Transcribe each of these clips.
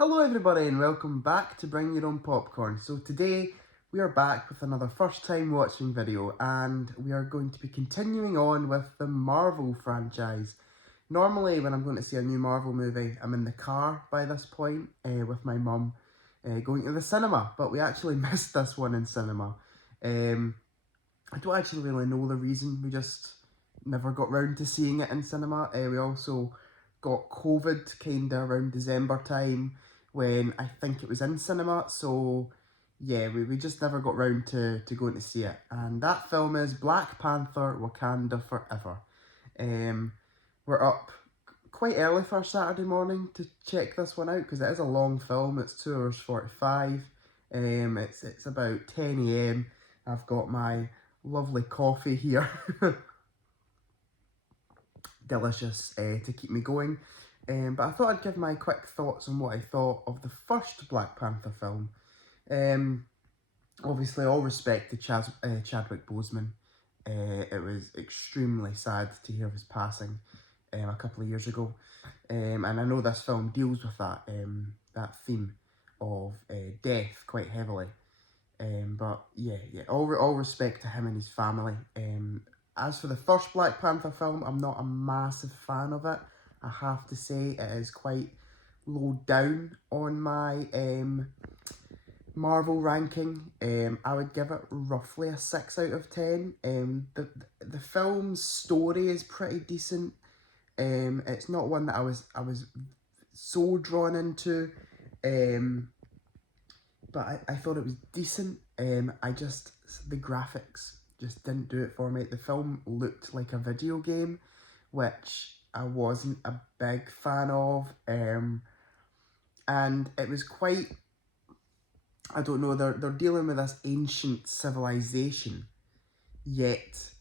Hello everybody and welcome back to Bring Your Own Popcorn. So today we are back with another first time watching video and we are going to be continuing on with the Marvel franchise. Normally when I'm going to see a new Marvel movie, I'm in the car by this point with my mum going to the cinema, but we actually missed this one in cinema. I don't actually really know the reason, we just never got round to seeing it in cinema. We also got COVID kind of around December time when I think it was in cinema, so yeah, we just never got round to going to see it. And that film is Black Panther, Wakanda Forever. We're up quite early for Saturday morning to check this one out because it is a long film. It's 2 hours 45. It's about 10 AM. I've got my lovely coffee here. Delicious to keep me going. But I thought I'd give my quick thoughts on what I thought of the first Black Panther film. Obviously, all respect to Chadwick Boseman. It was extremely sad to hear of his passing a couple of years ago. And I know this film deals with that theme of death quite heavily. But yeah, all respect to him and his family. As for the first Black Panther film, I'm not a massive fan of it. I have to say it is quite low down on my Marvel ranking. I would give it roughly a 6 out of 10. The film's story is pretty decent. It's not one that I was so drawn into. But I thought it was decent. The graphics just didn't do it for me. The film looked like a video game, which I wasn't a big fan of. And it was quite, I don't know, they're dealing with this ancient civilization, yet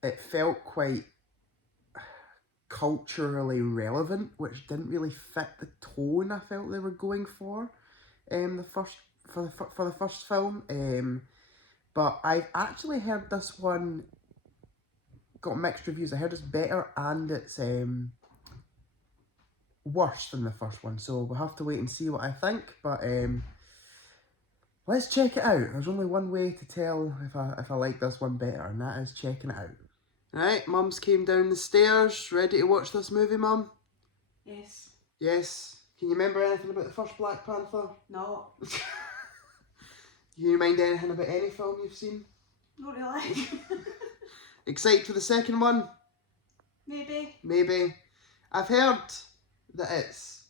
it felt quite culturally relevant, which didn't really fit the tone I felt they were going for. For the first film. But I've actually heard this one got mixed reviews. I heard it's better and it's worse than the first one. So we'll have to wait and see what I think. But let's check it out. There's only one way to tell if I like this one better, and that is checking it out. Right, Mum's came down the stairs. Ready to watch this movie, Mum? Yes. Yes. Can you remember anything about the first Black Panther? No. Can you mind anything about any film you've seen? Not really. Excited for the second one? Maybe. I've heard that it's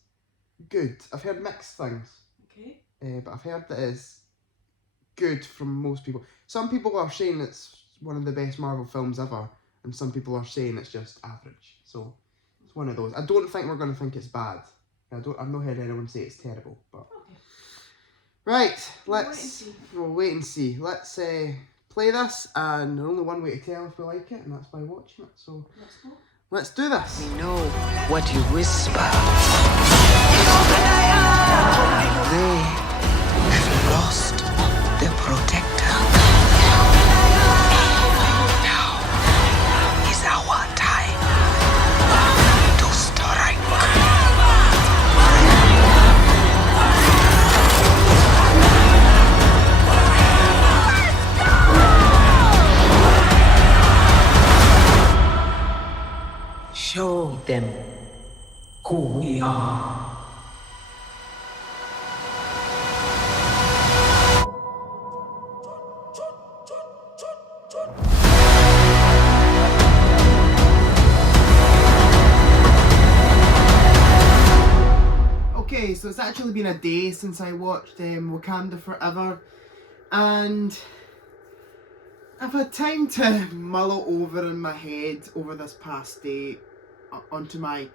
good. I've heard mixed things. Okay. But I've heard that it's good from most people. Some people are saying it's one of the best Marvel films ever, and some people are saying it's just average. So it's one of those. I don't think we're going to think it's bad. I've not heard anyone say it's terrible, but Okay. right, We'll wait and see. Let's play this, and there's only one way to tell if we like it, and that's by watching it. So Let's go. let's do this. We know what you whisper. They have lost their protector. Now is our time to strike. Show them who we are. Okay, so it's actually been a day since I watched Wakanda Forever, and I've had time to mull over in my head over this past day onto my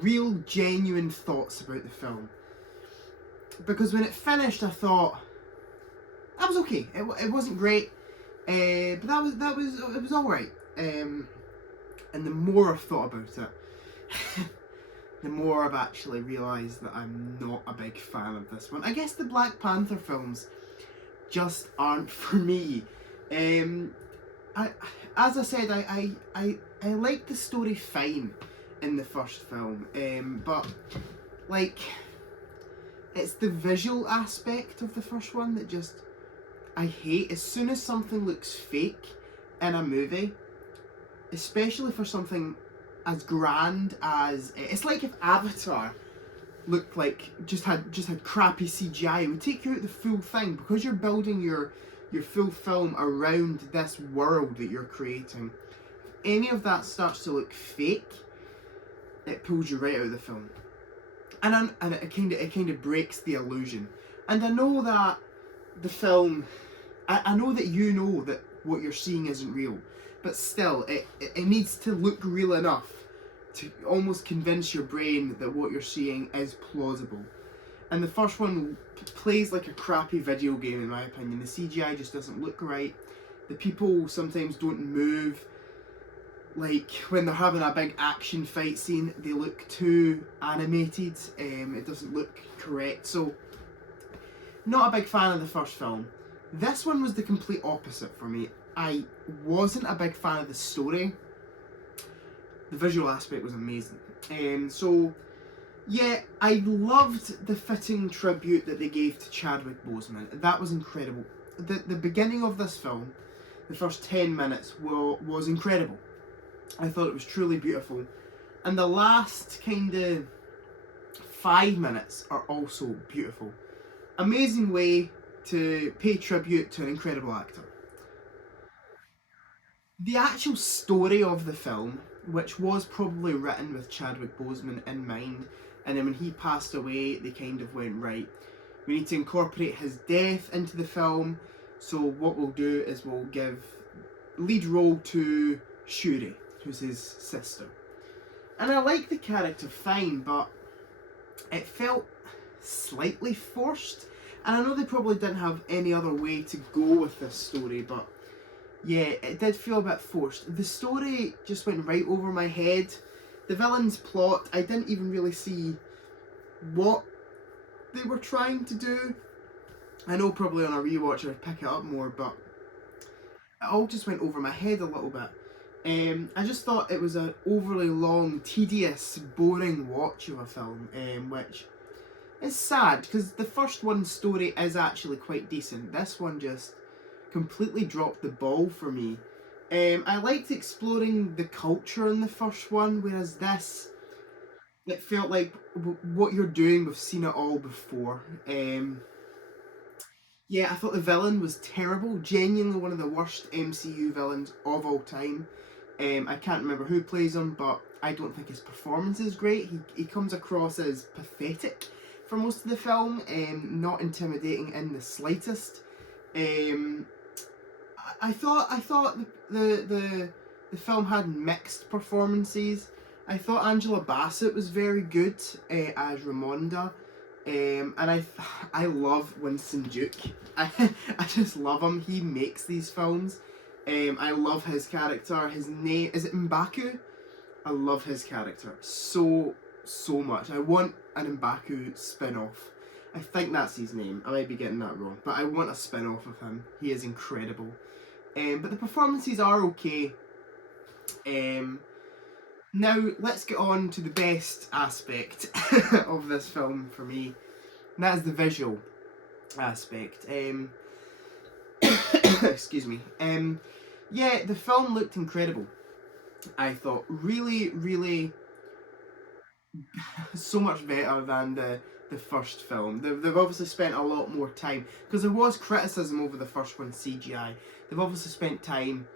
real genuine thoughts about the film. Because when it finished, I thought that was okay. It wasn't great, but it was all right. And the more I've thought about it, the more I've actually realised that I'm not a big fan of this one. I guess the Black Panther films just aren't for me. As I said, I liked the story fine in the first film, but like it's the visual aspect of the first one that just I hate. As soon as something looks fake in a movie, especially for something as grand as it's like if Avatar looked like just had crappy CGI, it would take you out the full thing because you're building your full film around this world that you're creating. If any of that starts to look fake, it pulls you right out of the film, and it kind of breaks the illusion. And I know that the film, I know that you know that what you're seeing isn't real, but still, it needs to look real enough to almost convince your brain that what you're seeing is plausible. And the first one plays like a crappy video game in my opinion. The CGI just doesn't look right. The people sometimes don't move. Like when they're having a big action fight scene, they look too animated. It doesn't look correct. So, not a big fan of the first film. This one was the complete opposite for me. I wasn't a big fan of the story. The visual aspect was amazing. So, yeah, I loved the fitting tribute that they gave to Chadwick Boseman. That was incredible. The beginning of this film, the first 10 minutes, was incredible. I thought it was truly beautiful. And the last kind of 5 minutes are also beautiful. Amazing way to pay tribute to an incredible actor. The actual story of the film, which was probably written with Chadwick Boseman in mind, and then when he passed away, they kind of went, right, we need to incorporate his death into the film, so what we'll do is we'll give lead role to Shuri, who's his sister. And I like the character fine, but it felt slightly forced. And I know they probably didn't have any other way to go with this story, but yeah, it did feel a bit forced. The story just went right over my head. The villain's plot, I didn't even really see what they were trying to do. I know probably on a rewatch I would pick it up more, but it all just went over my head a little bit. I just thought it was an overly long, tedious, boring watch of a film, which is sad because the first one's story is actually quite decent. This one just completely dropped the ball for me. I liked exploring the culture in the first one, whereas this, it felt like what you're doing, we've seen it all before. Yeah, I thought the villain was terrible, genuinely one of the worst MCU villains of all time. I can't remember who plays him, but I don't think his performance is great. He comes across as pathetic for most of the film, not intimidating in the slightest. I thought the film had mixed performances. I thought Angela Bassett was very good as Ramonda, and I love Winston Duke. I just love him. He makes these films. I love his character. His name is it M'Baku? I love his character so much. I want an M'Baku spin-off. I think that's his name. I might be getting that wrong, but I want a spin-off of him. He is incredible. But the performances are okay. Now let's get on to the best aspect of this film for me, and that is the visual aspect. Excuse me. Yeah, the film looked incredible. I thought really so much better than the first film. They've obviously spent a lot more time, because there was criticism over the first one's CGI. They've obviously spent time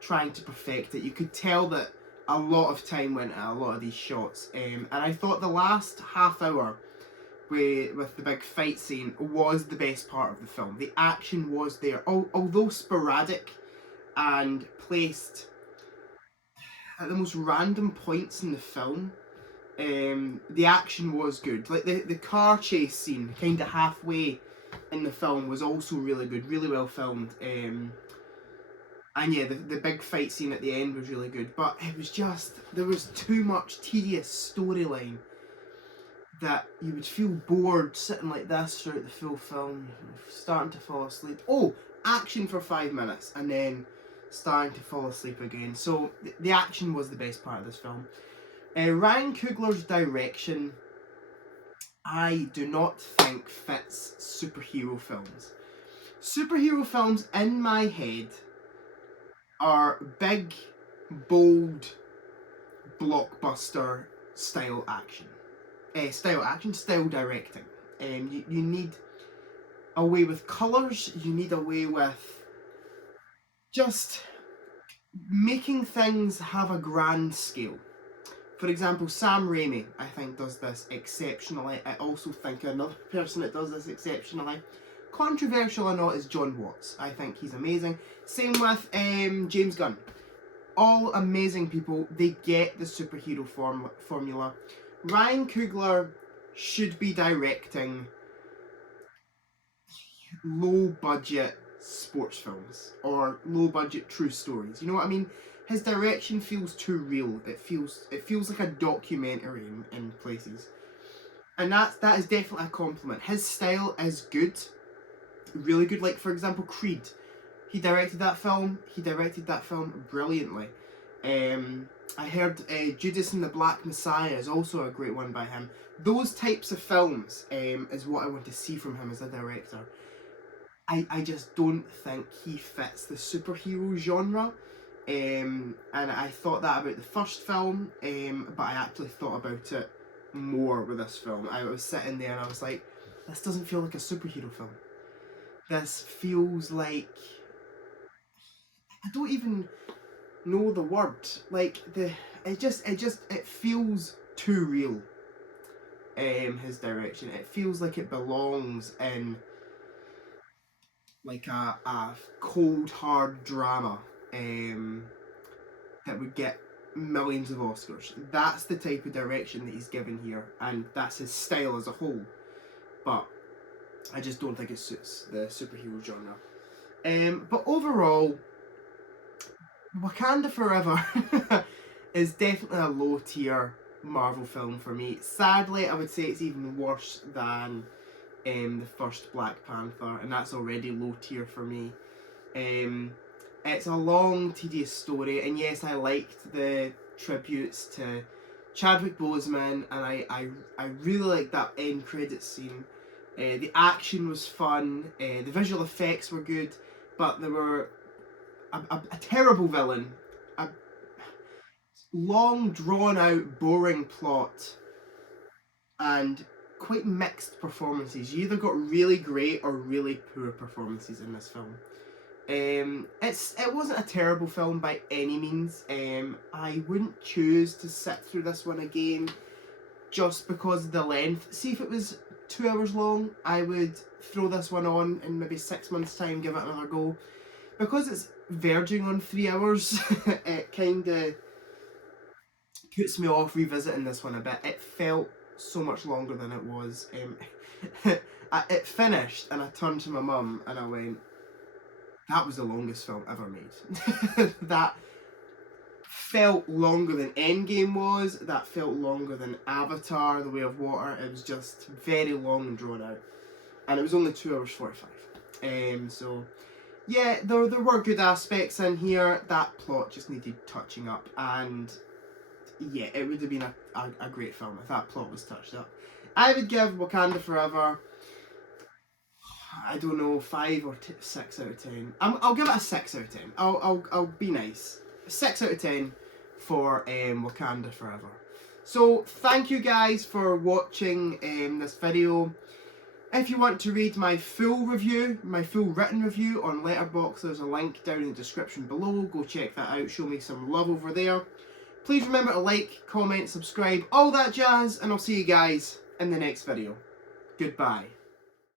trying to perfect it. You could tell that a lot of time went at a lot of these shots, and I thought the last half hour with the big fight scene was the best part of the film. The action was there, although sporadic and placed at the most random points in the film. The action was good. Like the car chase scene kind of halfway in the film was also really good, really well filmed. And yeah, the big fight scene at the end was really good, but it was just, there was too much tedious storyline that you would feel bored sitting like this throughout the full film, starting to fall asleep. Oh, action for 5 minutes and then starting to fall asleep again. So the action was the best part of this film. Ryan Coogler's direction I do not think fits superhero films. Superhero films in my head are big, bold, blockbuster style action. Style directing. You need a way with colours, you need a way with just making things have a grand scale. For example, Sam Raimi, I think, does this exceptionally. I also think another person that does this exceptionally, controversial or not, is John Watts. I think he's amazing. Same with James Gunn. All amazing people. They get the superhero formula. Ryan Coogler should be directing low budget sports films or low budget true stories. You know what I mean? His direction feels too real. It feels like a documentary in places. And that is definitely a compliment. His style is good. Really good. Like, for example, Creed. He directed that film brilliantly. I heard Judas and the Black Messiah is also a great one by him. Those types of films is what I want to see from him as a director. I just don't think he fits the superhero genre. And I thought that about the first film, but I actually thought about it more with this film. I was sitting there and I was like, this doesn't feel like a superhero film. This feels like, I don't even know the word. Like, it feels too real. His direction. It feels like it belongs in like a cold hard drama that would get millions of Oscars. That's the type of direction that he's given here, and that's his style as a whole. But I just don't think it suits the superhero genre. But overall, Wakanda Forever is definitely a low tier Marvel film for me. Sadly, I would say it's even worse than the first Black Panther, and that's already low tier for me. It's a long, tedious story, and yes, I liked the tributes to Chadwick Boseman, and I really liked that end credits scene. The action was fun, the visual effects were good, but there were a terrible villain, a long, drawn-out, boring plot, and quite mixed performances. You either got really great or really poor performances in this film. It wasn't a terrible film by any means. I wouldn't choose to sit through this one again just because of the length. See, if it was 2 hours long, I would throw this one on in maybe 6 months' time, give it another go. Because it's verging on 3 hours, it kind of puts me off revisiting this one a bit. It felt so much longer than it was. It finished and I turned to my mum and I went, that was the longest film ever made. That felt longer than Endgame was. That felt longer than Avatar, The Way of Water. It was just very long and drawn out. And it was only 2 hours 45. So, yeah, there were good aspects in here. That plot just needed touching up. And, yeah, it would have been a great film if that plot was touched up. I would give Wakanda Forever, I don't know, 5 or 6 out of 10. I'll give it a 6 out of 10. I'll be nice. 6 out of 10 for Wakanda Forever. So thank you guys for watching this video. If you want to read my full review, my full written review on Letterboxd, there's a link down in the description below. Go check that out. Show me some love over there. Please remember to like, comment, subscribe, all that jazz, and I'll see you guys in the next video. Goodbye.